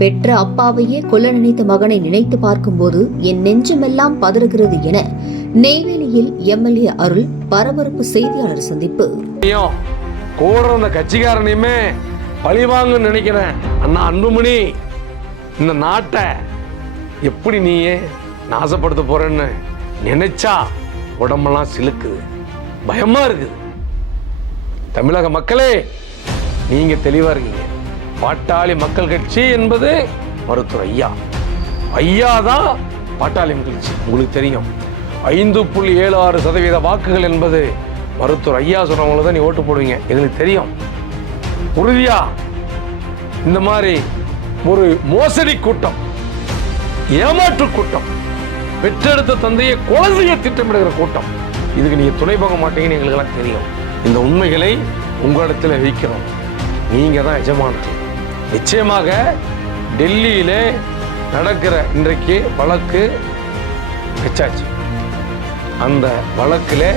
பெற்ற அப்பாவையே கொல்ல நினைத்த மகனை நினைத்து பார்க்கும்போது என் நெஞ்சமெல்லாம் பதறுகிறது என நெய்வேலியில் எம்எல்ஏ அருள் பரபரப்பு செய்தியாளர் சந்திப்பு. கட்சிக்காரனையுமே பழிவாங்க நினைக்கிறேன். அண்ணா அன்புமணி, இந்த நாட்டை எப்படி நீயே நாசப்படுத்த போறேன்னு நினைச்சா உடம்பெல்லாம் சிலுக்குது, பயமா இருக்குது. தமிழக மக்களே, நீங்க தெளிவா இருக்கீங்க. பாட்டாளி மக்கள் கட்சி என்பது மருத்துவர் ஐயா தான் பாட்டாளி மக்கள் கட்சி. உங்களுக்கு தெரியும், 5.76% வாக்குகள் என்பது மருத்துவர் ஐயா சொன்னவங்களை தான் நீ ஓட்டு போடுவீங்க. எங்களுக்கு தெரியும். உறுதியா இந்த மாதிரி ஒரு மோசடி கூட்டம், ஏமாற்று கூட்டம், பெற்றெடுத்த தந்தையை கொலை செய்ய திட்டமிடுகிற கூட்டம், இதுக்கு நீங்க துணை போக மாட்டீங்கன்னு எங்களுக்கு எல்லாம் தெரியும். இந்த உண்மைகளை உங்களிடத்துல வைக்கிறோம். நீங்க தான் எஜமானர்கள். நிச்சயமாக டெல்லியிலே நடக்கிற இன்றைக்கு வழக்கு வச்சாச்சு. அந்த வழக்கில்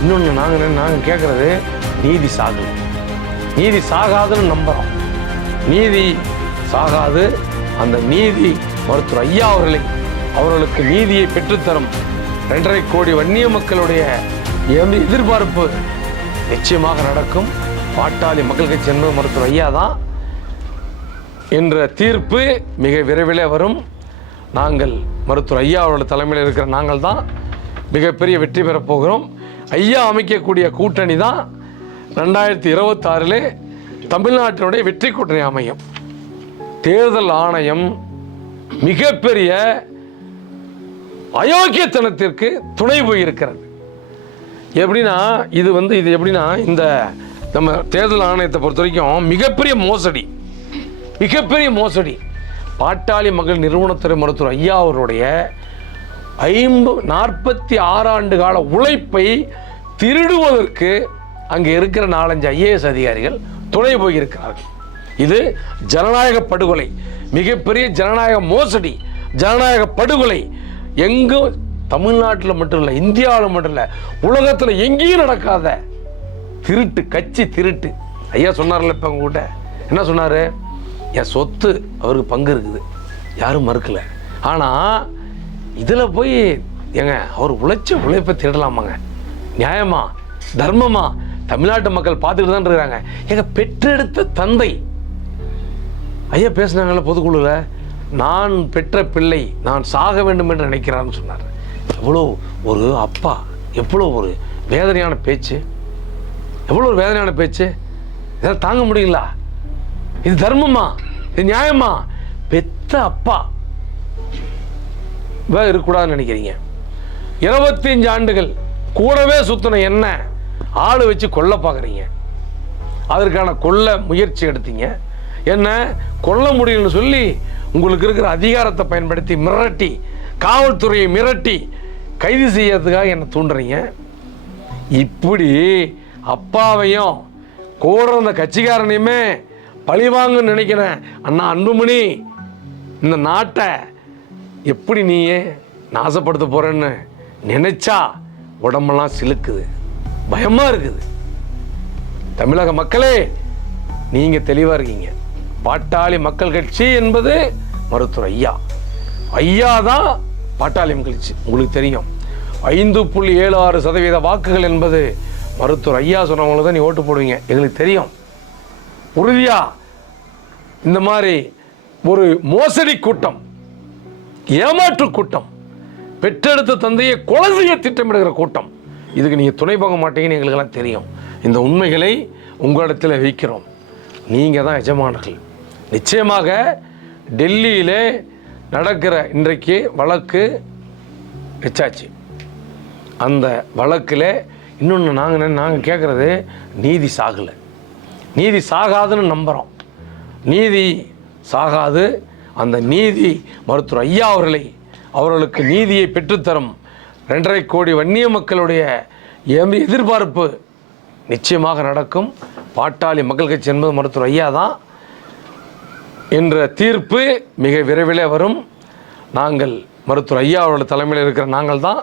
இன்னொன்று நாங்கள் கேட்கறது, நீதி சாகலை. நீதி சாகாதுன்னு நம்புகிறோம். நீதி சாகாது. அந்த நீதி மருத்துவர் ஐயா அவர்களுக்கு நீதியை பெற்றுத்தரும் 2.5 கோடி வன்னிய மக்களுடைய எதிர்பார்ப்பு நிச்சயமாக நடக்கும். பாட்டாளி மக்கள் கட்சி என்பது மருத்துவர் ஐயா தான் என்ற தீர்ப்பு மிக விரைவிலே வரும். நாங்கள் மருத்துவர் ஐயா அவரோட தலைமையில் இருக்கிற நாங்கள் தான் மிகப்பெரிய வெற்றி பெறப் போகிறோம். ஐயா அமைக்கக்கூடிய கூட்டணி தான் 2026 தமிழ்நாட்டினுடைய வெற்றி கூட்டணி அமையும். தேர்தல் ஆணையம் மிகப்பெரிய அயோக்கியத்தனத்திற்கு துணை போயிருக்கிறது. எப்படின்னா இது எப்படின்னா, இந்த நம்ம தேர்தல் ஆணையத்தை பொறுத்த வரைக்கும் மிகப்பெரிய மோசடி. பாட்டாளி மக்கள் நிறுவனத்துறை மருத்துவர் ஐயா அவருடைய 46 ஆண்டு கால உழைப்பை திருடுவதற்கு அங்கே இருக்கிற 4-5 IAS அதிகாரிகள் துணை போயிருக்கிறார்கள். இது ஜனநாயக படுகொலை, மிகப்பெரிய ஜனநாயக மோசடி, ஜனநாயக படுகொலை. எங்கும் தமிழ்நாட்டில் மட்டும் இல்லை, இந்தியாவில் மட்டும் இல்லை, உலகத்தில் எங்கேயும் நடக்காத திருட்டு, கட்சி திருட்டு. ஐயா சொன்னார்ல, இப்போ உங்ககிட்ட என்ன சொன்னார்? என் சொத்து அவருக்கு பங்கு இருக்குது, யாரும் மறுக்கலை. ஆனால் இதில் போய் அவர் உழைப்பை திருடலாமாங்க? நியாயமா, தர்மமா? தமிழ்நாட்டு மக்கள் பார்த்துக்கிட்டு தான் இருக்கிறாங்க. பெற்றெடுத்த தந்தை ஐயா பேசினாங்கல்ல பொதுக்குழுவில், நான் பெற்ற பிள்ளை நான் சாக வேண்டும் என்று நினைக்கிறான்னு சொன்னார். எவ்வளோ ஒரு அப்பா, எவ்வளோ ஒரு வேதனையான பேச்சு, இதெல்லாம் தாங்க முடியுங்களா? இது தர்மமா? இது நியாயமா? பெத்த அப்பா இருக்கக்கூடாதுன்னு நினைக்கிறீங்க. 25 ஆண்டுகள் கூடவே சுத்தின என்ன ஆளு வச்சு கொல்ல பார்க்குறீங்க. அதற்கான கொல்ல முயற்சி எடுத்தீங்க. என்ன கொல்ல முடியும்னு சொல்லி உங்களுக்கு இருக்கிற அதிகாரத்தை பயன்படுத்தி மிரட்டி, காவல்துறையை மிரட்டி கைது செய்யறதுக்காக என்ன தூண்டுறீங்க. இப்படி அப்பாவையும் கூட கட்சிக்காரனையுமே பழிவாங்க நினைக்கிறேன். அண்ணா அன்புமணி, இந்த நாட்டை எப்படி நீயே நாசப்படுத்த போறேன்னு நினைச்சா உடம்பெல்லாம் சிலுக்குது, பயமா இருக்குது. தமிழக மக்களே, நீங்க தெளிவா இருக்கீங்க. பாட்டாளி மக்கள் கட்சி என்பது மருத்துவர் ஐயா தான் பாட்டாளி மக்கள் கட்சி. உங்களுக்கு தெரியும், 5.76% வாக்குகள் என்பது மருத்துவர் ஐயா சொன்னவங்களை தான் நீ ஓட்டு போடுவீங்க. எங்களுக்கு தெரியும். உறுதியா இந்த மாதிரி ஒரு மோசடி கூட்டம், ஏமாற்று கூட்டம், பெற்றெடுத்த தந்தையை கொலை செய்ய திட்டமிடுகிற கூட்டம், இதுக்கு நீங்க துணை போக மாட்டீங்கன்னு எங்களுக்கு எல்லாம் தெரியும். இந்த உண்மைகளை உங்களிடத்தில் வைக்கிறோம். நீங்க தான் எஜமானர்கள். நிச்சயமாக டெல்லியிலே நடக்கிற இன்றைக்கு வழக்கு வச்சாச்சு. அந்த வழக்கில் இன்னொன்று நாங்கள் கேட்குறது, நீதி சாகலை. நீதி சாகாதுன்னு நம்புகிறோம். நீதி சாகாது. அந்த நீதி மருத்துவர் ஐயா அவர்களுக்கு நீதியை பெற்றுத்தரும் 2.5 கோடி வன்னிய மக்களுடைய எதிர்பார்ப்பு நிச்சயமாக நடக்கும். பாட்டாளி மக்கள் கட்சி என்பது மருத்துவர் ஐயா தான் என்ற தீர்ப்பு மிக விரைவிலே வரும். நாங்கள் மருத்துவர் ஐயா அவரோட தலைமையில் இருக்கிற நாங்கள் தான்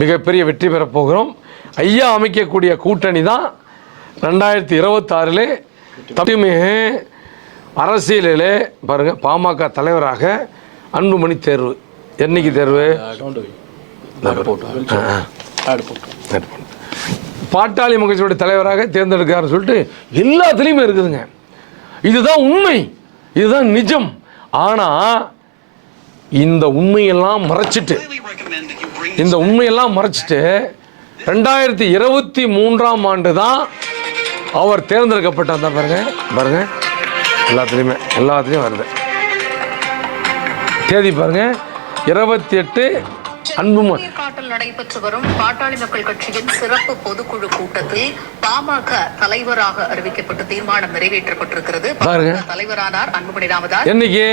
மிகப்பெரிய வெற்றி பெறப் போகிறோம். ஐயா அமைக்கக்கூடிய கூட்டணி தான் 2026 அரசியலிலே பாருங்க, பாமக தலைவராக அன்புமணி தேர்வு. என்னைக்கு தேர்வு? பாட்டாளி மக்கள் கட்சியோட தலைவராக தேர்ந்தெடுக்கிறார் சொல்லிட்டு எல்லாத்துலேயுமே இருக்குதுங்க. இதுதான் உண்மை, இதுதான் நிஜம். ஆனா இந்த உண்மையெல்லாம் மறைச்சிட்டு 2023ஆம் ஆண்டு தான் அவர் தேர்ந்தெடுக்கப்பட்டார். பாருங்க பாருங்க, எல்லாத்துலேயும் வருது தேதி பாருங்க, 28 அன்புமணி. நடைபெற்று வரும் பாட்டாளி மக்கள் கட்சியின் சிறப்பு பொதுக்குழு கூட்டத்தில் பாமக தலைவராக அறிவிக்கப்பட்டு தீர்மானம் நிறைவேற்றப்பட்டிருக்கிறது. தலைவரானார் அன்புமணி ராமதாஸ். என்னைக்கு?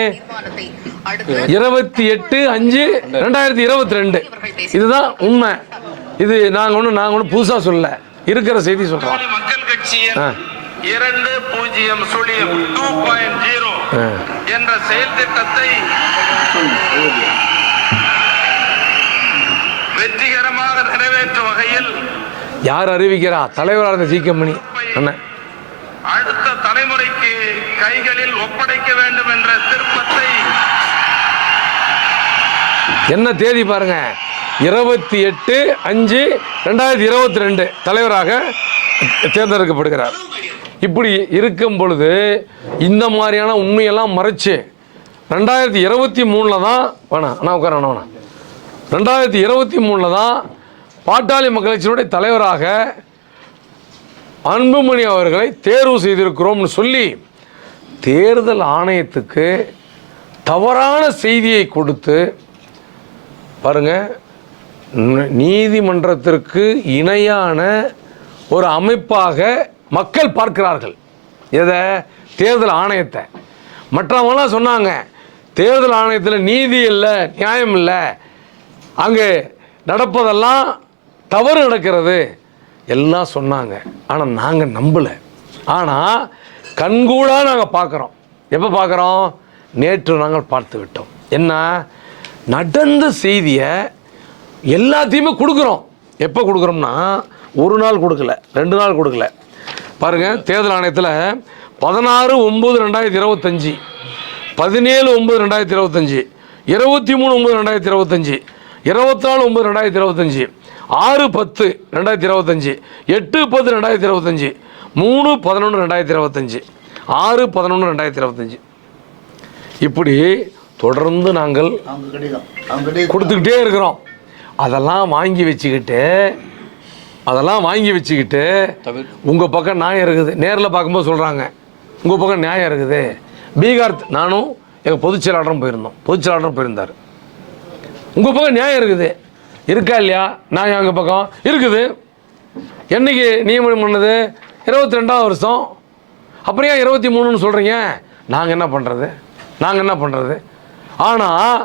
28/5/2022. இதுதான் உண்மை. இது நாங்க ஒண்ணு புதுசா சொல்ல, இருக்கிற செய்தி சொல்றோம். மக்கள் கட்சியின் 2.0 என்ற செயல் திட்டத்தை வெற்றிகரமாக நிறைவேற்றும் வகையில் யார் அறிவிக்கிறா? தலைவரான ஜி.கே.மணி அண்ணன். அடுத்த தலைமுறைக்கு கைகளில் ஒப்படைக்க வேண்டும் என்ற திருப்பத்தை. என்ன தேதி பாருங்க, 28/5/2022 தலைவராக தேர்ந்தெடுக்கப்படுகிறார். இப்படி இருக்கும் பொழுது இந்த மாதிரியான உண்மையெல்லாம் மறைச்சு 2023 தான் வேணாம் 2023 தான் பாட்டாளி மக்கள் கட்சியினுடைய தலைவராக அன்புமணி அவர்களை தேர்வு செய்திருக்கிறோம்னு சொல்லி தேர்தல் ஆணையத்துக்கு தவறான செய்தியை கொடுத்து பாருங்க, நீதிமன்றத்திற்கு இணையான ஒரு அமைப்பாக மக்கள் பார்க்கிறார்கள். எதை? தேர்தல் ஆணையத்தை. மற்றவங்களாம் சொன்னாங்க தேர்தல் ஆணையத்தில் நீதி இல்லை, நியாயம் இல்லை, அங்கே நடப்பதெல்லாம் தவறு நடக்கிறது எல்லாம் சொன்னாங்க. ஆனால் நாங்கள் நம்பலை. ஆனால் கண்கூடாக நாங்கள் பார்க்குறோம். எப்போ பார்க்குறோம்? நேற்று நாங்கள் பார்த்து விட்டோம். என்ன நடந்த செய்தியை எல்லாத்தையுமே கொடுக்குறோம். எப்போ கொடுக்குறோம்னா, ஒரு நாள் கொடுக்கல, 2 நாள் கொடுக்கல. பாருங்கள், தேர்தல் ஆணையத்தில் 16/9/2025, 17/9/2025, 23/9/2025, 24/9/2025, 6/10/2025, 8/10/2025, 3/11/2025, 6/11/2025 இப்படி தொடர்ந்து நாங்கள் கொடுத்துக்கிட்டே இருக்கிறோம். அதெல்லாம் வாங்கி வச்சுக்கிட்டு உங்கள் பக்கம் நியாயம் இருக்குது. நேரில் பார்க்கும்போது சொல்கிறாங்க உங்கள் பக்கம் நியாயம் இருக்குது. பீகார் நானும் எங்கள் பொதுச் செயலாளரும் போயிருந்தார். உங்கள் பக்கம் நியாயம் இருக்குது, இருக்கா இல்லையா? நியாயம் எங்கள் பக்கம் இருக்குது. என்னைக்கு நியமனம் பண்ணது? 22ஆம் வருஷம். அப்புறம் ஏன் 23ன்னு சொல்கிறீங்க? நாங்கள் என்ன பண்ணுறது? ஆனால்